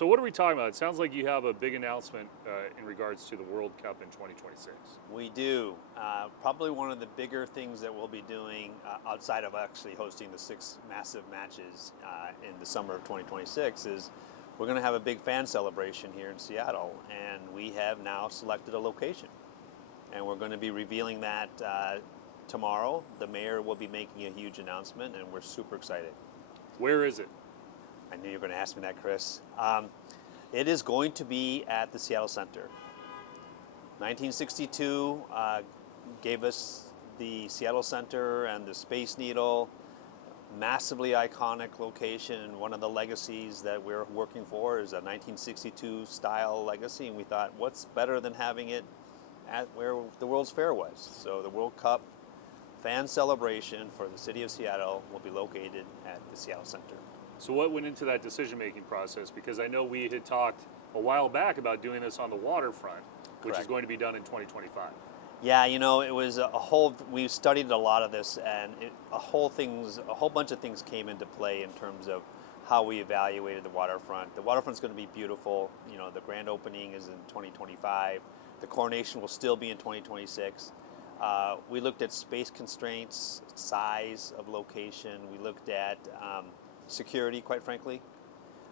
So what are we talking about? It sounds like you have a big announcement in regards to the World Cup in 2026. We do. Probably one of the bigger things that we'll be doing outside of actually hosting the 6 massive matches in the summer of 2026 is we're going to have a big fan celebration here in Seattle, and we have now selected a location. And we're going to be revealing that tomorrow. The mayor will be making a huge announcement, and we're super excited. Where is it? I knew you were going to ask me that, Chris. It is going to be at the Seattle Center. 1962 gave us the Seattle Center and the Space Needle, massively iconic location, and one of the legacies that we're working for is a 1962 style legacy, and we thought, what's better than having it at where the World's Fair was? So the World Cup fan celebration for the city of Seattle will be located at the Seattle Center. So what went into that decision-making process? Because I know we had talked a while back about doing this on the waterfront, which Correct. is going to be done in 2025. Yeah, you know, it was a whole. We studied a lot of this, and a whole bunch of things came into play in terms of how we evaluated the waterfront. The waterfront's going to be beautiful. You know, the grand opening is in 2025. The coronation will still be in 2026. We looked at space constraints, size of location. We looked at security, quite frankly.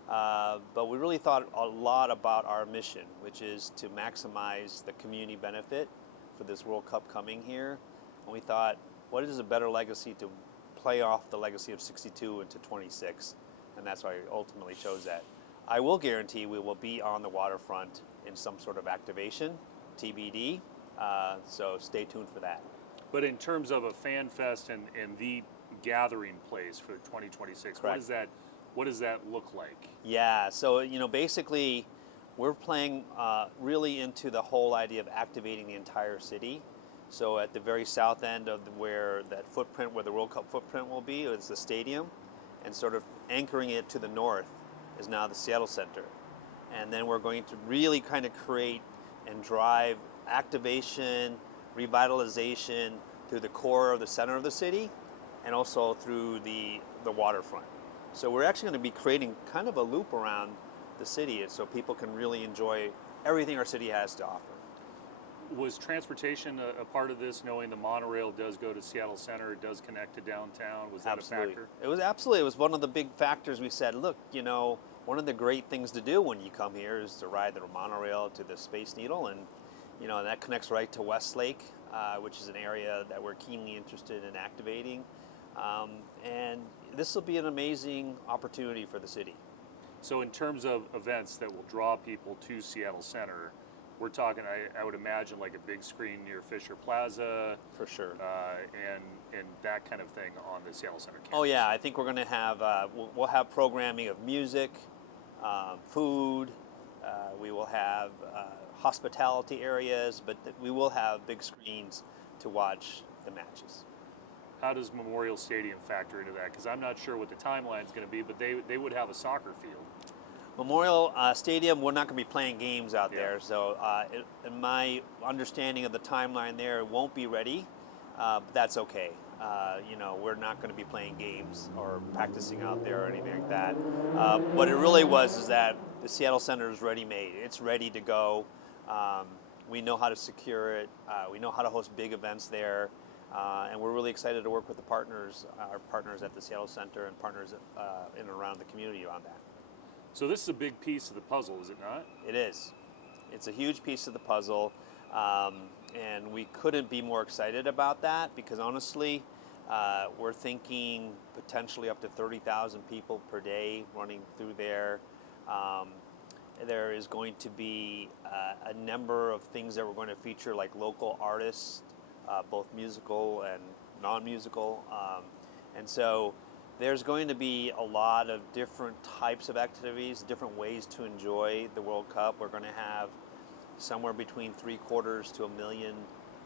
But we really thought a lot about our mission, which is to maximize the community benefit for this World Cup coming here. And we thought, what is a better legacy to play off the legacy of 62 into 26? And that's why I ultimately chose that. I will guarantee we will be on the waterfront in some sort of activation, TBD. So stay tuned for that. But in terms of a fan fest and the gathering place for 2026, Correct. what does that look like? Yeah, so you know, basically, we're playing really into the whole idea of activating the entire city. So at the very south end of where the World Cup footprint will be, is the stadium, and sort of anchoring it to the north is now the Seattle Center. And then we're going to really kind of create and drive activation, revitalization through the core of the center of the city, and also through the waterfront. So we're actually going to be creating kind of a loop around the city so people can really enjoy everything our city has to offer. Was transportation a part of this, knowing the monorail does go to Seattle Center, it does connect to downtown? Was that Absolutely. a factor? It was one of the big factors. We said, look, you know, one of the great things to do when you come here is to ride the monorail to the Space Needle, and you know, that connects right to Westlake, which is an area that we're keenly interested in activating. And this will be an amazing opportunity for the city. So in terms of events that will draw people to Seattle Center, we're talking, I would imagine, like a big screen near Fisher Plaza. For sure. And that kind of thing on the Seattle Center campus. Oh yeah, I think we're going to have, we'll have programming of music, food, we will have hospitality areas, but we will have big screens to watch the matches. How does Memorial Stadium factor into that? Because I'm not sure what the timeline is going to be, but they would have a soccer field. Memorial Stadium, we're not going to be playing games out there, so in my understanding of the timeline there, it won't be ready, but that's okay. You know, we're not going to be playing games or practicing out there or anything like that. What it really was is that the Seattle Center is ready-made. It's ready to go. We know how to secure it. We know how to host big events there. And we're really excited to work with our partners at the Seattle Center and partners in and around the community on that. So this is a big piece of the puzzle, is it not? It is. It's a huge piece of the puzzle, and we couldn't be more excited about that because honestly, we're thinking potentially up to 30,000 people per day running through there. There is going to be a number of things that we're going to feature, like local artists, both musical and non-musical, and so there's going to be a lot of different types of activities, different ways to enjoy the World Cup. We're going to have somewhere between 3/4 to 1 million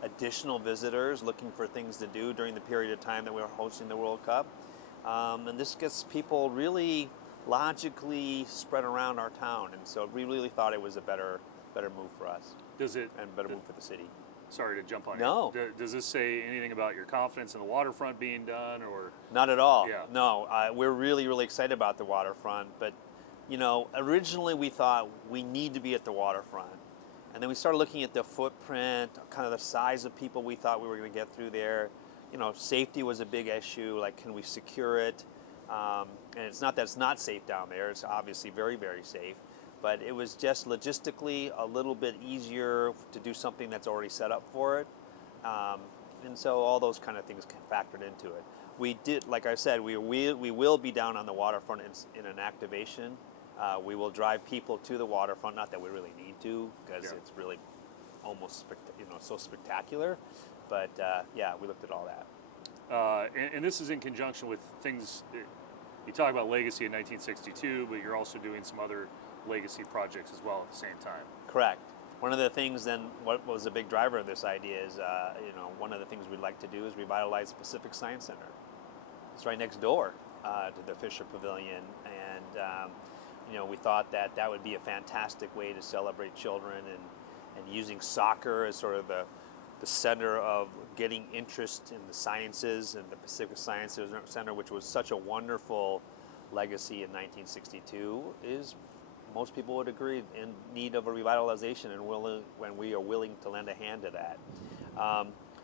additional visitors looking for things to do during the period of time that we're hosting the World Cup, and this gets people really logically spread around our town, and so we really thought it was a better move for us. And better move for the city. Sorry to jump on No. you. Does this say anything about your confidence in the waterfront being done, or? Not at all. Yeah. No, we're really, really excited about the waterfront, but Originally we thought we need to be at the waterfront. And then we started looking at the footprint, kind of the size of people we thought we were going to get through there. Safety was a big issue, like can we secure it? And it's not that it's not safe down there, it's obviously very, very safe. But it was just logistically a little bit easier to do something that's already set up for it. And so all those kind of things factored into it. We did, like I said, we will be down on the waterfront in an activation. We will drive people to the waterfront, not that we really need to, because it's really almost so spectacular. But yeah, we looked at all that. And this is in conjunction with things, you talk about legacy in 1962, but you're also doing some other legacy projects as well at the same time. Correct. One of the things then, what was a big driver of this idea is, one of the things we'd like to do is revitalize the Pacific Science Center. It's right next door to the Fisher Pavilion, and we thought that would be a fantastic way to celebrate children, and using soccer as sort of the center of getting interest in the sciences, and the Pacific Science Center, which was such a wonderful legacy in 1962, is, most people would agree, in need of a revitalization, and when we are willing to lend a hand to that.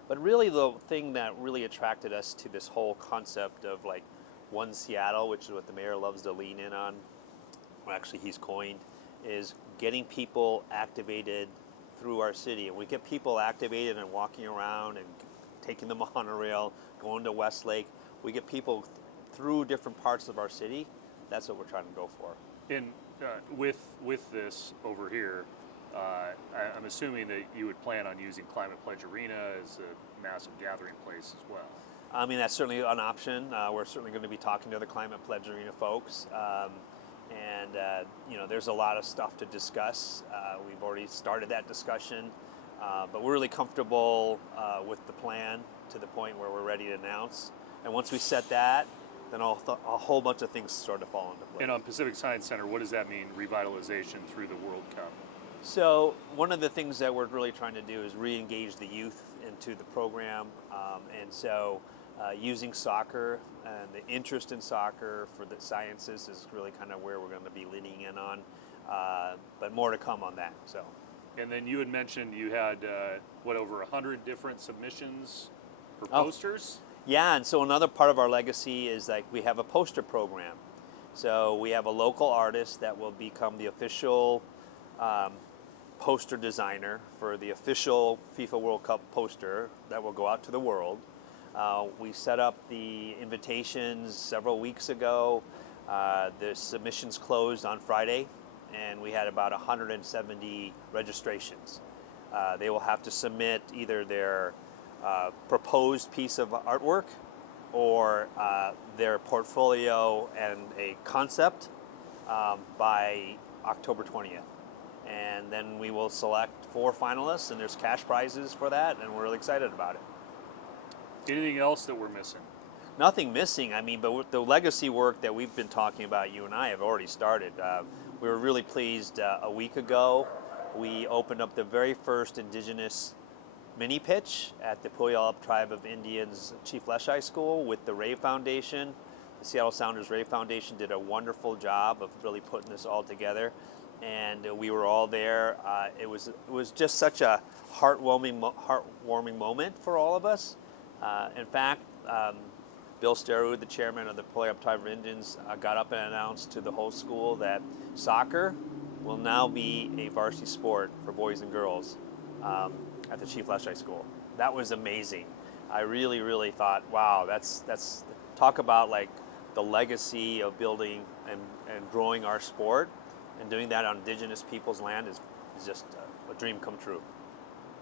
But really the thing that really attracted us to this whole concept of like One Seattle, which is what the mayor loves to lean in on, well, actually he's coined, is getting people activated through our city. And we get people activated and walking around and taking the monorail, going to Westlake. We get people through different parts of our city. That's what we're trying to go for. And with this over here, I'm assuming that you would plan on using Climate Pledge Arena as a massive gathering place as well. I mean, that's certainly an option. We're certainly going to be talking to the Climate Pledge Arena folks. There's a lot of stuff to discuss. We've already started that discussion, but we're really comfortable with the plan to the point where we're ready to announce. And once we set that, then a whole bunch of things sort of fall into place. And on Pacific Science Center, what does that mean, revitalization through the World Cup? So one of the things that we're really trying to do is re-engage the youth into the program. Using soccer and the interest in soccer for the sciences is really kind of where we're going to be leaning in on, but more to come on that. So. And then you had mentioned you had, over 100 different submissions for posters? Yeah, and so another part of our legacy is like we have a poster program. So we have a local artist that will become the official poster designer for the official FIFA World Cup poster that will go out to the world. We set up the invitations several weeks ago. The submissions closed on Friday, and we had about 170 registrations. They will have to submit either their proposed piece of artwork or their portfolio and a concept by October 20th. And then we will select 4 finalists, and there's cash prizes for that, and we're really excited about it. Anything else that we're missing? Nothing missing. I mean, but with the legacy work that we've been talking about, you and I have already started. We were really pleased a week ago. We opened up the very first indigenous mini pitch at the Puyallup Tribe of Indians Chief Leshai School with the Rave Foundation. The Seattle Sounders Rave Foundation did a wonderful job of really putting this all together, and we were all there. It was just such a heartwarming moment for all of us. In fact, Bill Sterwood, the chairman of the Puyallup Tribe of Indians, got up and announced to the whole school that soccer will now be a varsity sport for boys and girls at the Chief Leshai School. That was amazing. I really, really thought, wow, that's talk about like the legacy of building and growing our sport, and doing that on indigenous people's land is just a dream come true.